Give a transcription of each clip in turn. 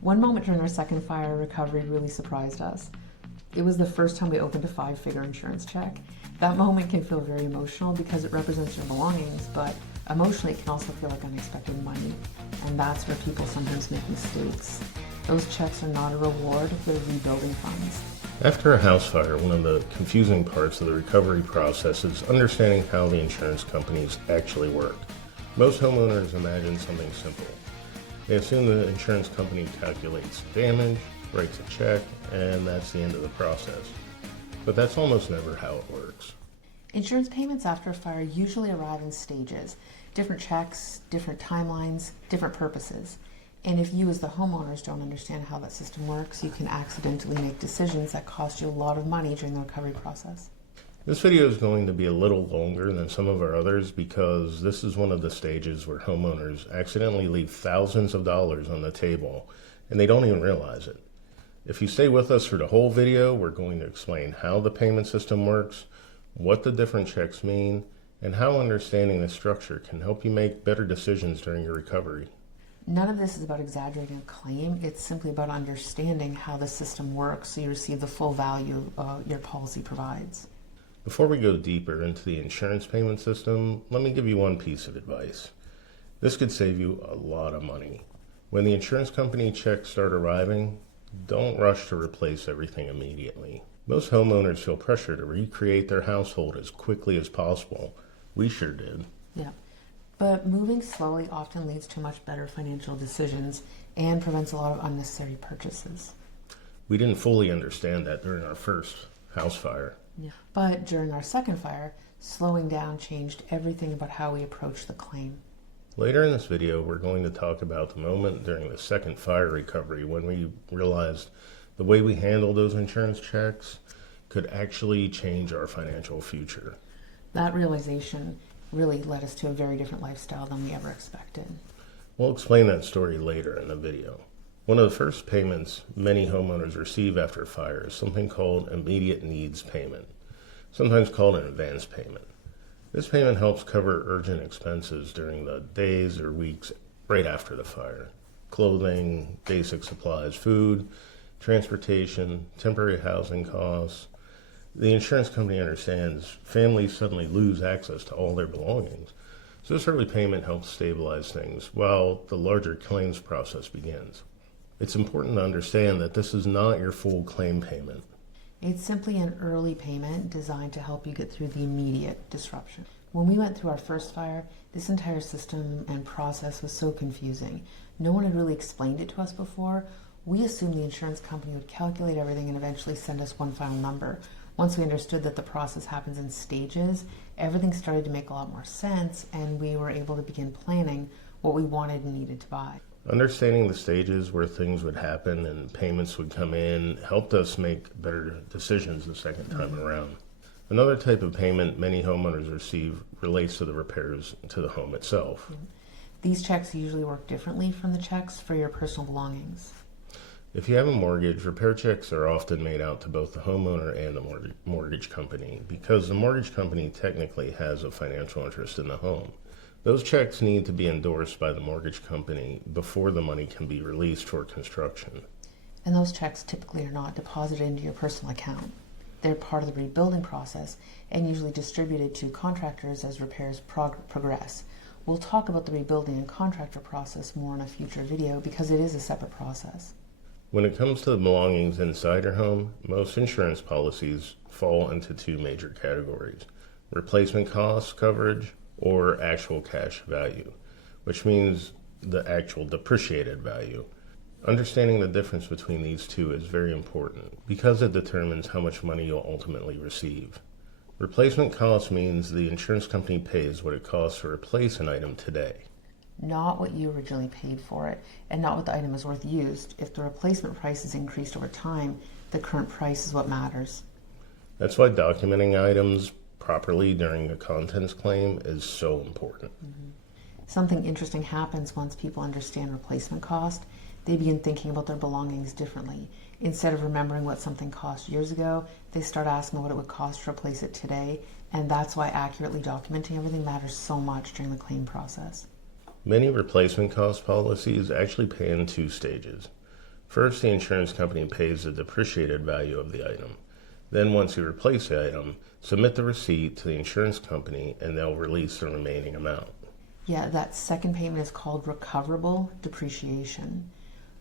One moment during our second fire recovery really surprised us. It was the first time we opened a 5-figure insurance check. That moment can feel very emotional because it represents your belongings, but emotionally it can also feel like unexpected money. And that's where people sometimes make mistakes. Those checks are not a reward, they're rebuilding funds. After a house fire, one of the confusing parts of the recovery process is understanding how the insurance companies actually work. Most homeowners imagine something simple. They assume the insurance company calculates damage, writes a check, and that's the end of the process. But that's almost never how it works. Insurance payments after a fire usually arrive in stages. Different checks, different timelines, different purposes. And if you as the homeowners don't understand how that system works, you can accidentally make decisions that cost you a lot of money during the recovery process. This video is going to be a little longer than some of our others because this is one of the stages where homeowners accidentally leave thousands of dollars on the table and they don't even realize it. If you stay with us for the whole video, we're going to explain how the payment system works, what the different checks mean, and how understanding the structure can help you make better decisions during your recovery. None of this is about exaggerating a claim. It's simply about understanding how the system works so you receive the full value your policy provides. Before we go deeper into the insurance payment system, let me give you one piece of advice. This could save you a lot of money. When the insurance company checks start arriving, don't rush to replace everything immediately. Most homeowners feel pressure to recreate their household as quickly as possible. We sure did. Yeah. But moving slowly often leads to much better financial decisions and prevents a lot of unnecessary purchases. We didn't fully understand that during our first house fire. Yeah. But during our second fire, slowing down changed everything about how we approach the claim. Later in this video, we're going to talk about the moment during the second fire recovery when we realized the way we handled those insurance checks could actually change our financial future. That realization really led us to a very different lifestyle than we ever expected. We'll explain that story later in the video. One of the first payments many homeowners receive after a fire is something called immediate needs payment, sometimes called an advance payment. This payment helps cover urgent expenses during the days or weeks right after the fire. Clothing, basic supplies, food, transportation, temporary housing costs. The insurance company understands families suddenly lose access to all their belongings. So this early payment helps stabilize things while the larger claims process begins. It's important to understand that this is not your full claim payment. It's simply an early payment designed to help you get through the immediate disruption. When we went through our first fire, this entire system and process was so confusing. No one had really explained it to us before. We assumed the insurance company would calculate everything and eventually send us one final number. Once we understood that the process happens in stages, everything started to make a lot more sense, and we were able to begin planning what we wanted and needed to buy. Understanding the stages where things would happen and payments would come in helped us make better decisions the second time around. Another type of payment many homeowners receive relates to the repairs to the home itself. These checks usually work differently from the checks for your personal belongings. If you have a mortgage, repair checks are often made out to both the homeowner and the mortgage company because the mortgage company technically has a financial interest in the home. Those checks need to be endorsed by the mortgage company before the money can be released for construction. And those checks typically are not deposited into your personal account. They're part of the rebuilding process and usually distributed to contractors as repairs progress. We'll talk about the rebuilding and contractor process more in a future video because it is a separate process. When it comes to the belongings inside your home, most insurance policies fall into two major categories: replacement cost coverage or actual cash value, which means the actual depreciated value. Understanding the difference between these two is very important because it determines how much money you'll ultimately receive. Replacement cost means the insurance company pays what it costs to replace an item today. Not what you originally paid for it, and not what the item is worth used. If the replacement price is increased over time, the current price is what matters. That's why documenting items properly during a contents claim is so important. Something interesting happens once people understand replacement cost. They begin thinking about their belongings differently. Instead of remembering what something cost years ago, they start asking what it would cost to replace it today, and that's why accurately documenting everything matters so much during the claim process. Many replacement cost policies actually pay in two stages. First, the insurance company pays the depreciated value of the item. Then, once you replace the item, submit the receipt to the insurance company and they'll release the remaining amount. Yeah, that second payment is called recoverable depreciation.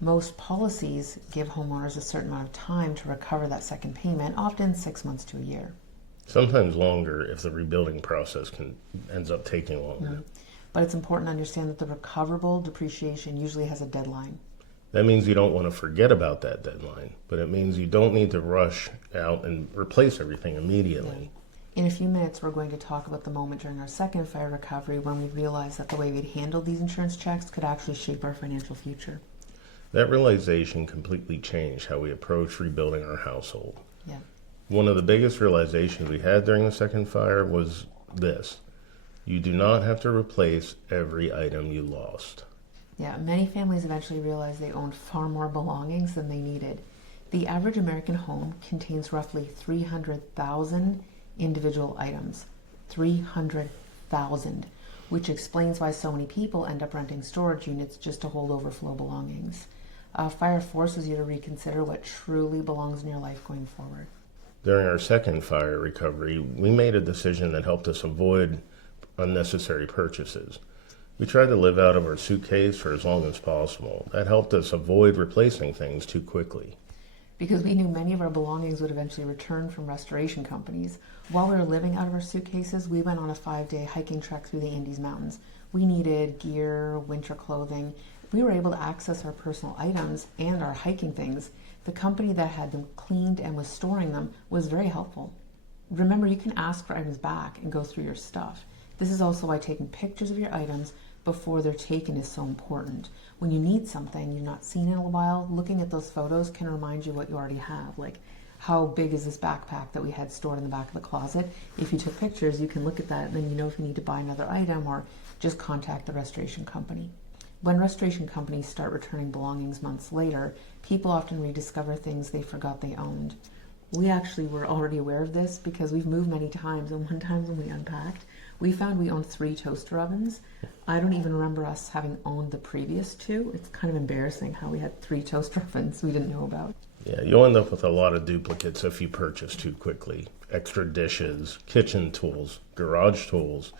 Most policies give homeowners a certain amount of time to recover that second payment, often 6 months to a year. Sometimes longer if the rebuilding process ends up taking longer. Mm-hmm. But it's important to understand that the recoverable depreciation usually has a deadline. That means you don't want to forget about that deadline, but it means you don't need to rush out and replace everything immediately. In a few minutes, we're going to talk about the moment during our second fire recovery when we realized that the way we'd handled these insurance checks could actually shape our financial future. That realization completely changed how we approach rebuilding our household. Yeah. One of the biggest realizations we had during the second fire was this: you do not have to replace every item you lost. Yeah, many families eventually realized they owned far more belongings than they needed. The average American home contains roughly 300,000 individual items. 300,000, which explains why so many people end up renting storage units just to hold overflow belongings. Fire forces you to reconsider what truly belongs in your life going forward. During our second fire recovery, we made a decision that helped us avoid unnecessary purchases. We tried to live out of our suitcase for as long as possible. That helped us avoid replacing things too quickly. Because we knew many of our belongings would eventually return from restoration companies. While we were living out of our suitcases, we went on a 5-day hiking trek through the Andes Mountains. We needed gear, winter clothing. We were able to access our personal items and our hiking things. The company that had them cleaned and was storing them was very helpful. Remember, you can ask for items back and go through your stuff. This is also why taking pictures of your items before they're taken is so important. When you need something you've not seen in a while, looking at those photos can remind you what you already have. Like, how big is this backpack that we had stored in the back of the closet? If you took pictures, you can look at that and then you know if you need to buy another item or just contact the restoration company. When restoration companies start returning belongings months later, people often rediscover things they forgot they owned. We actually were already aware of this because we've moved many times, and one time when we unpacked, we found we owned 3 toaster ovens. I don't even remember us having owned the previous 2. It's kind of embarrassing how we had 3 toaster ovens we didn't know about. Yeah, you'll end up with a lot of duplicates if you purchase too quickly. Extra dishes, kitchen tools, garage tools,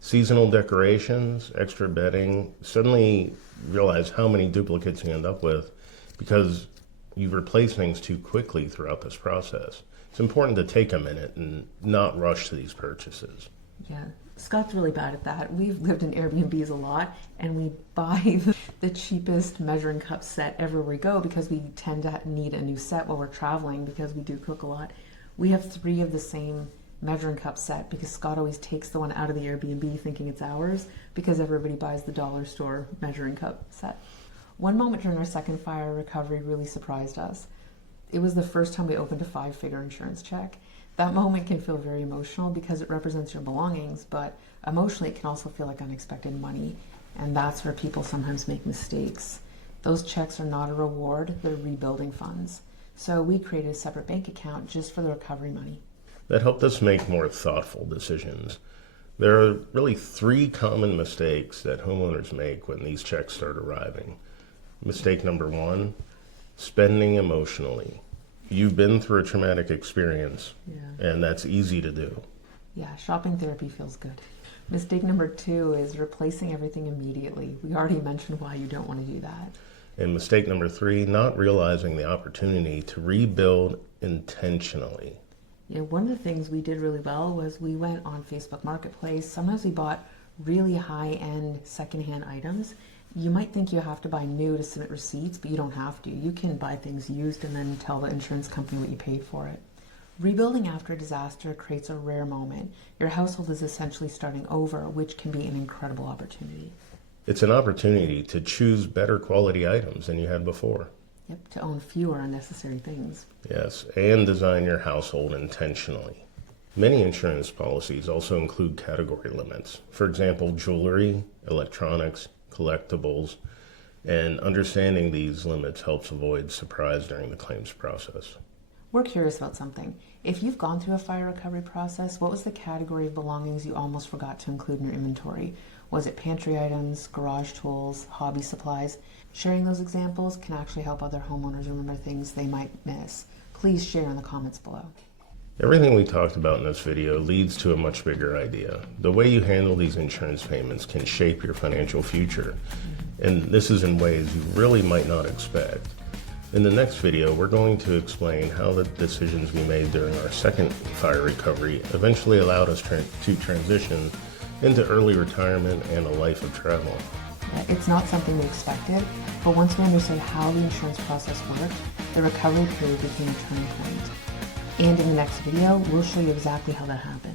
seasonal decorations, extra bedding. Suddenly realize how many duplicates you end up with because you replace things too quickly throughout this process. It's important to take a minute and not rush to these purchases. Yeah, Scott's really bad at that. We've lived in Airbnbs a lot, and we buy the cheapest measuring cup set everywhere we go because we tend to need a new set while we're traveling because we do cook a lot. We have 3 of the same measuring cup set because Scott always takes the one out of the Airbnb thinking it's ours because everybody buys the dollar store measuring cup set. One moment during our second fire recovery really surprised us. It was the first time we opened a 5-figure insurance check. That moment can feel very emotional because it represents your belongings, but emotionally it can also feel like unexpected money, and that's where people sometimes make mistakes. Those checks are not a reward, they're rebuilding funds. So we created a separate bank account just for the recovery money. That helped us make more thoughtful decisions. There are really 3 common mistakes that homeowners make when these checks start arriving. Mistake number 1, spending emotionally. You've been through a traumatic experience, and that's easy to do. Yeah, shopping therapy feels good. Mistake number 2 is replacing everything immediately. We already mentioned why you don't want to do that. And mistake number 3, not realizing the opportunity to rebuild intentionally. Yeah, one of the things we did really well was we went on Facebook Marketplace. Sometimes we bought really high-end secondhand items. You might think you have to buy new to submit receipts, but you don't have to. You can buy things used and then tell the insurance company what you paid for it. Rebuilding after a disaster creates a rare moment. Your household is essentially starting over, which can be an incredible opportunity. It's an opportunity to choose better quality items than you had before. Yep, to own fewer unnecessary things. Yes, and design your household intentionally. Many insurance policies also include category limits. For example, jewelry, electronics, collectibles, and understanding these limits helps avoid surprise during the claims process. We're curious about something. If you've gone through a fire recovery process, what was the category of belongings you almost forgot to include in your inventory? Was it pantry items, garage tools, hobby supplies? Sharing those examples can actually help other homeowners remember things they might miss. Please share in the comments below. Everything we talked about in this video leads to a much bigger idea. The way you handle these insurance payments can shape your financial future, and this is in ways you really might not expect. In the next video, we're going to explain how the decisions we made during our second fire recovery eventually allowed us to transition into early retirement and a life of travel. It's not something we expected, but once we understood how the insurance process worked, the recovery period became a turning point. And in the next video, we'll show you exactly how that happened.